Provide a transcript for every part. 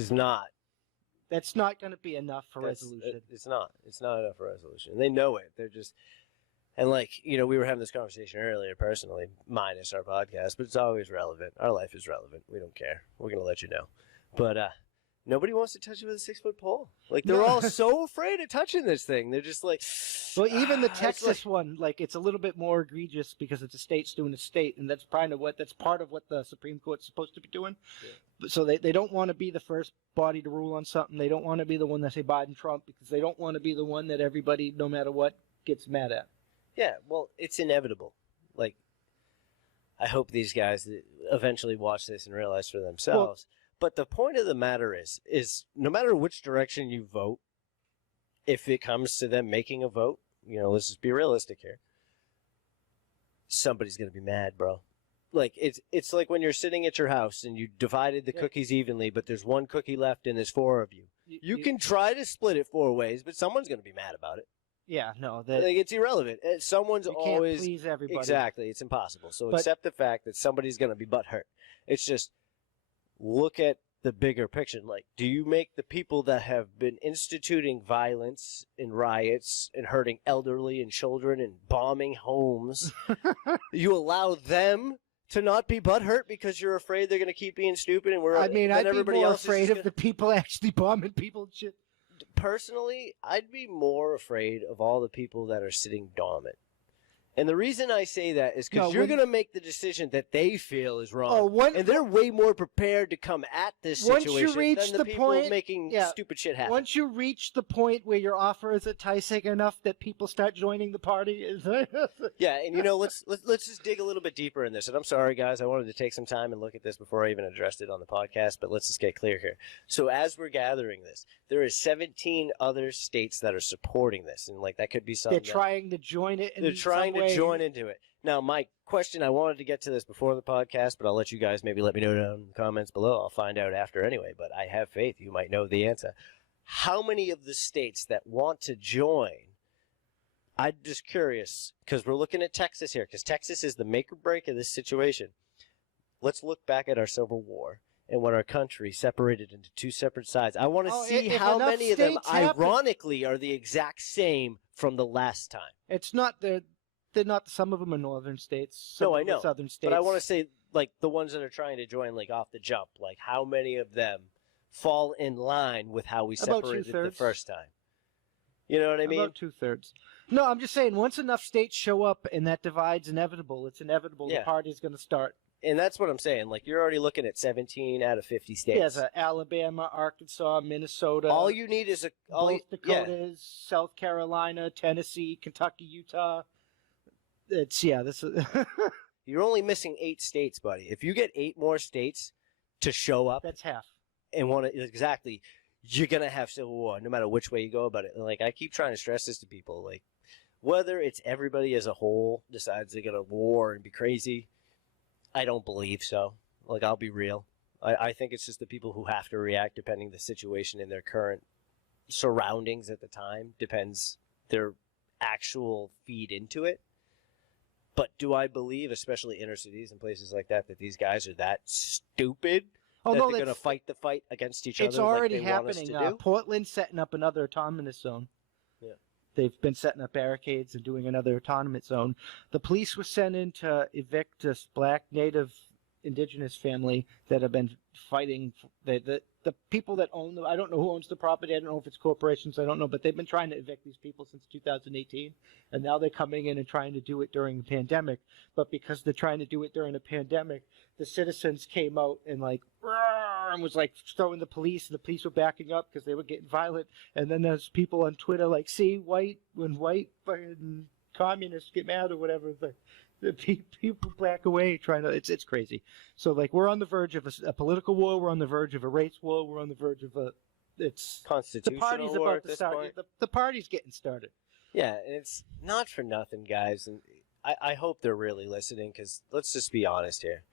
is not. That's not going to be enough for resolution. It's not. It's not enough for resolution. They know it. They're just... And, like, you know, we were having this conversation earlier, personally, minus our podcast, but it's always relevant. Our life is relevant. We don't care. We're going to let you know. But nobody wants to touch it with a 6-foot pole. Like, they're all so afraid of touching this thing. They're just like... Well, even the Texas one, like, it's a little bit more egregious because it's a state's doing a state, and that's part of what the Supreme Court's supposed to be doing. Yeah. So they don't want to be the first body to rule on something. They don't want to be the one that say Biden Trump because they don't want to be the one that everybody, no matter what, gets mad at. Yeah, well, it's inevitable. Like, I hope these guys eventually watch this and realize for themselves. But the point of the matter is no matter which direction you vote, if it comes to them making a vote, you know, let's just be realistic here. Somebody's going to be mad, bro. Like, it's like when you're sitting at your house and you divided the cookies evenly, but there's one cookie left and there's 4 of you. You can try to split it 4 ways, but someone's going to be mad about it. Yeah, no. Like, it's irrelevant. Someone's always... can't please everybody. Exactly. It's impossible. So accept the fact that somebody's going to be butthurt. It's just look at the bigger picture. Like, do you make the people that have been instituting violence and riots and hurting elderly and children and bombing homes, you allow them to not be butthurt because you're afraid they're going to keep being stupid and I'd be more afraid of the people actually bombing people and shit. Personally, I'd be more afraid of all the people that are sitting dormant. And the reason I say that is because you're going to make the decision that they feel is wrong. And they're way more prepared to come at this situation than the people making stupid shit happen. Once you reach the point where your offer is enticing enough that people start joining the party. Yeah, and you know, let's just dig a little bit deeper in this. And I'm sorry, guys, I wanted to take some time and look at this before I even addressed it on the podcast, but let's just get clear here. So as we're gathering this, there is 17 other states that are supporting this, and like that could be something. They're trying to join it. They're trying to join into it. Now, my question, I wanted to get to this before the podcast, but I'll let you guys maybe let me know down in the comments below. I'll find out after anyway, but I have faith you might know the answer. How many of the states that want to join, I'm just curious, because we're looking at Texas here, because Texas is the make or break of this situation. Let's look back at our Civil War and when our country separated into 2 separate sides. I want to see how many of them, ironically, are the exact same from the last time. It's not they're not. Some of them are northern states. No, I know. Southern states. But I want to say, like, the ones that are trying to join, like, off the jump, like, how many of them fall in line with how we separated the first time? You know what I mean? About 2/3. No, I'm just saying, once enough states show up and that divide's inevitable, it's inevitable the party's going to start. And that's what I'm saying. Like, you're already looking at 17 out of 50 states. Yeah, so Alabama, Arkansas, Minnesota. All you need is both Dakotas, South Carolina, Tennessee, Kentucky, Utah. You're only missing 8 states, buddy. If you get 8 more states to show up. That's half. And exactly. You're going to have civil war, no matter which way you go about it. And, like, I keep trying to stress this to people. Like, whether it's everybody as a whole decides they're going to war and be crazy, I don't believe so. Like, I'll be real. I think it's just the people who have to react depending the situation and their current surroundings at the time. Depends their actual feed into it. But do I believe, especially inner cities and places like that these guys are that stupid that they're going to fight the fight against each other? It's already like they happening. Want us to do? Portland's setting up another autonomous zone. Yeah. They've been setting up barricades and doing another autonomous zone. The police were sent in to evict this black native indigenous family that have been fighting. The people that own I don't know who owns the property. I don't know if it's corporations. I don't know. But they've been trying to evict these people since 2018. And now they're coming in and trying to do it during the pandemic. But because they're trying to do it during the pandemic, the citizens came out and and was like throwing the police. And the police were backing up because they were getting violent. And then there's people on Twitter like, see, when white fucking communists get mad or whatever, the people back away trying to. It's crazy. So like we're on the verge of a political war. We're on the verge of a race war. We're on the verge of constitutional the party's war about to start. The party's getting started. Yeah, and it's not for nothing, guys. And I hope they're really listening because let's just be honest here.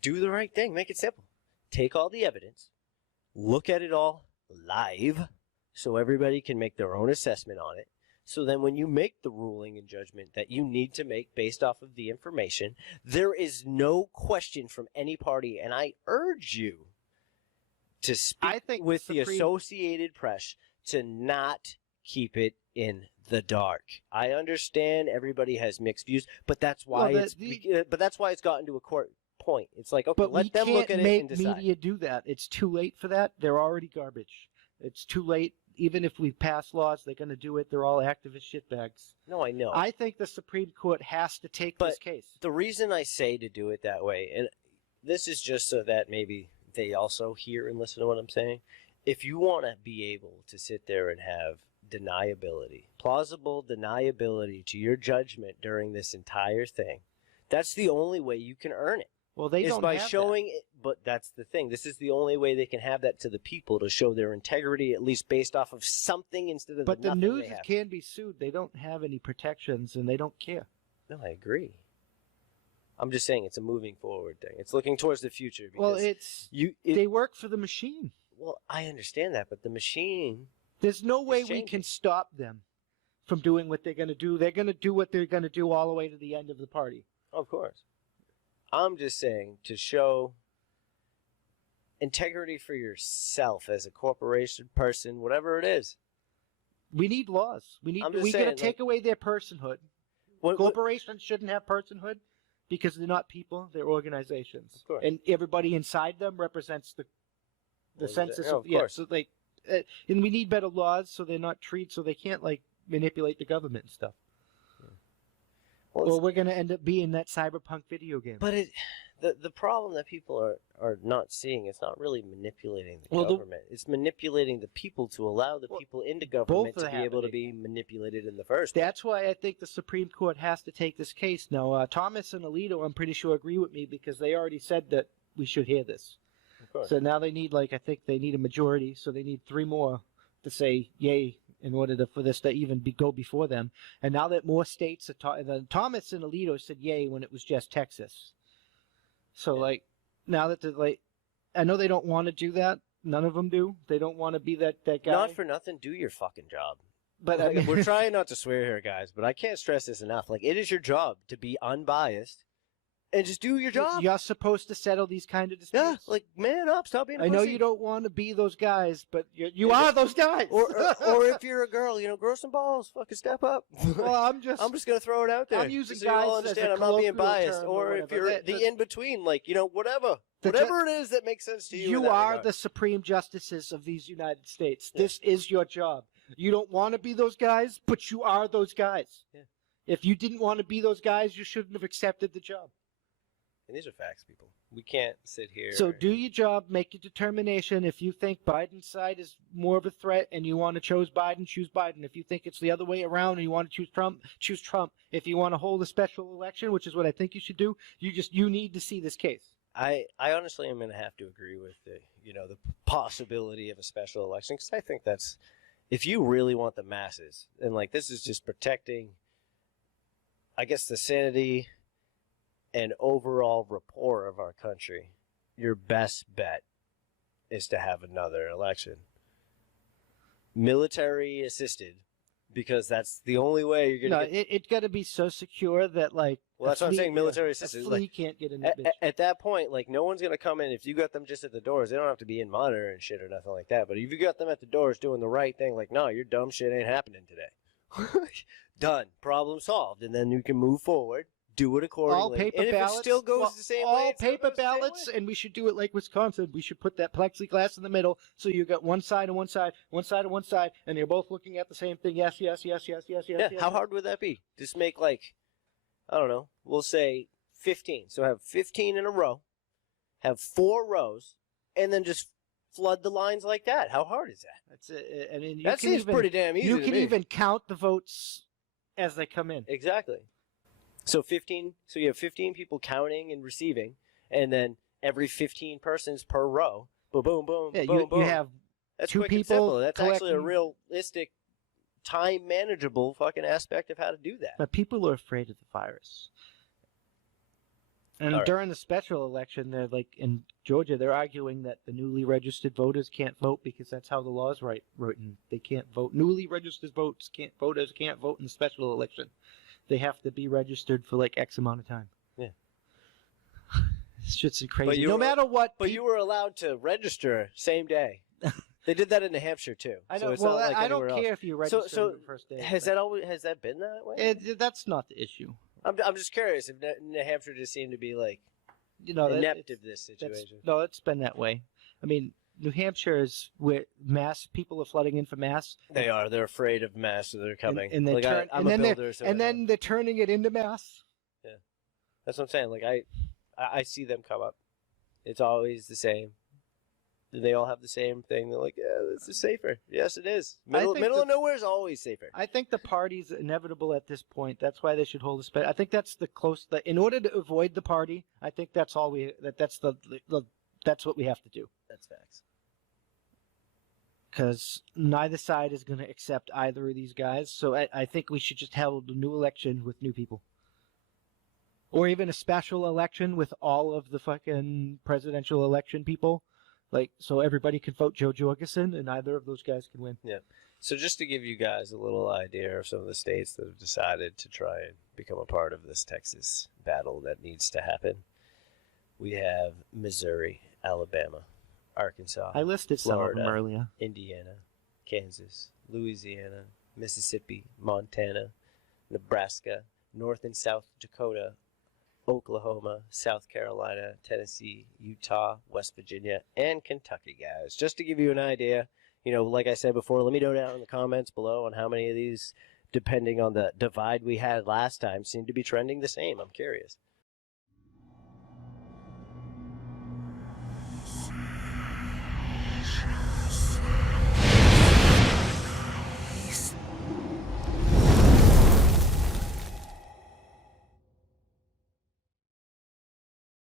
Do the right thing. Make it simple. Take all the evidence. Look at it all live so everybody can make their own assessment on it. So then when you make the ruling and judgment that you need to make based off of the information, there is no question from any party, and I urge you to speak I think with the Supreme- Associated Press to not keep it in the dark. I understand everybody has mixed views, but that's why but that's why it's gotten to a court point. It's like, okay, But let them look at it and decide. make media do that. It's too late for that. They're already garbage. It's too late. Even if we pass laws, they're going to do it. They're all activist shitbags. No, I know. I think the Supreme Court has to take this case. The reason I say to do it that way, and this is just so that maybe they also hear and listen to what I'm saying. If you want to be able to sit there and have deniability, plausible deniability to your judgment during this entire thing, that's the only way you can earn it. Well, they don't by have showing it, but that's the thing. This is the only way they can have that to the people, to show their integrity, at least based off of something instead of But the nothing news they have. can be sued. They don't have any protections, and they don't care. No, I agree. I'm just saying it's a moving forward thing. It's looking towards the future. Because Well, they work for the machine. Well, I understand that, but the machine. There's no way we changing. can stop them from doing what they're going to do. They're going to do what they're going to do all the way to the end of the party. Of course. I'm just saying to show integrity for yourself as a corporation, person, whatever it is. We need laws. We got to take away their personhood. Corporations shouldn't have personhood because they're not people; they're organizations, Of course. and everybody inside them represents the census. Of course. So and we need better laws so they're not treated, so they can't manipulate the government and stuff. Well, we're going to end up being that cyberpunk video game. But the problem that people are not seeing, it's not really manipulating the government. It's manipulating the people to allow the people into government to be able to be manipulated in the first place. That's why I think the Supreme Court has to take this case. Now, Thomas and Alito, I'm pretty sure, agree with me because they already said that we should hear this. Of course. So now they need, I think they need a majority, so they need 3 more to say yay in order for this to even go before them. And now that more states Thomas and Alito said yay when it was just Texas. So now that I know they don't want to do that. None of them do. They don't want to be that guy. Not for nothing, do your fucking job. But I mean, we're trying not to swear here, guys, but I can't stress this enough. It is your job to be unbiased and just do your job. You're supposed to settle these kind of disputes. Yeah, man up, stop being a I know pussy. you don't want to be those guys, but you are those guys. Or if you're a girl, grow some balls, fucking step up. Well, I'm just gonna throw it out there. I'm using so you all guys as understand a I'm not being colloquial biased. term Or if you're the in between, whatever it is that makes sense to you. You are the supreme justices of these United States. Yeah. This is your job. You don't want to be those guys, but you are those guys. Yeah. If you didn't want to be those guys, you shouldn't have accepted the job. And these are facts, people. We can't sit here. So do your job, make your determination. If you think Biden's side is more of a threat and you want to choose Biden, choose Biden. If you think it's the other way around and you want to choose Trump. If you want to hold a special election, which is what I think you should do, you need to see this case. I honestly am going to have to agree with the possibility of a special election, because I think that's, if you really want the masses, and this is just protecting, I guess, the sanity and overall rapport of our country, your best bet is to have another election. Military assisted, because that's the only way you're going to get... it's got to be so secure that, well, that's what I'm saying, military assisted. A flea can't get in that bitch. At that point, no one's going to come in. If you got them just at the doors, they don't have to be in monitor and shit or nothing like that. But if you got them at the doors doing the right thing, no, your dumb shit ain't happening today. Done. Problem solved. And then you can move forward. Do it accordingly. All paper and if ballots. it still goes the same way. All paper ballots, and we should do it like Wisconsin. We should put that plexiglass in the middle, so you got one side and one side, one side and one side, and they're both looking at the same thing. Yes, yes, yes, yes, yes, yes. Yeah. Yes. How hard would that be? Just make I don't know. We'll say 15. So have 15 in a row, have 4 rows, and then just flood the lines like that. How hard is that? That's it. I mean, that seems pretty damn easy. You can even count the votes as they come in. Exactly. So 15. So you have 15 people counting and receiving, and then every 15 persons per row. Boom, boom, boom, yeah, boom, boom. You have That's 2 quick people. And simple. That's actually a collecting... realistic, time manageable fucking aspect of how to do that. But people are afraid of the virus. And during the special election, they're in Georgia, they're arguing that the newly registered voters can't vote because that's how the law is written. They can't vote. Newly registered voters can't vote in the special election. They have to be registered for X amount of time. Yeah. It's just crazy. But No matter what. But you were allowed to register same day. They did that in New Hampshire too. I So know. it's well, not like I don't anywhere care else. if you register So on the first day. has that been that way? That's not the issue. I'm just curious if New Hampshire just seemed to be like inept of this situation. No, it's been that way. I mean, New Hampshire is where people are flooding in for mass. They are. They're afraid of mass, so they're coming. And they turn, I'm a builder, so then they're turning it into mass. Yeah, that's what I'm saying. Like I see them come up. It's always the same. They all have the same thing. They're like, yeah, this is safer. Yes, it is. Middle of nowhere is always safer. I think the party's inevitable at this point. That's why they should hold a special. I think that's in order to avoid the party, I think that's all that's what we have to do. That's facts. Because neither side is going to accept either of these guys. So I think we should just hold a new election with new people. Or even a special election with all of the fucking presidential election people. Like, so everybody can vote Joe Jorgensen, and either of those guys can win. Yeah. So just to give you guys a little idea of some of the states that have decided to try and become a part of this Texas battle that needs to happen, we have Missouri, Alabama, Arkansas, I listed Florida, some of them earlier. Indiana, Kansas, Louisiana, Mississippi, Montana, Nebraska, North and South Dakota, Oklahoma, South Carolina, Tennessee, Utah, West Virginia, and Kentucky, guys. Just to give you an idea, like I said before, let me know down in the comments below on how many of these, depending on the divide we had last time, seem to be trending the same. I'm curious.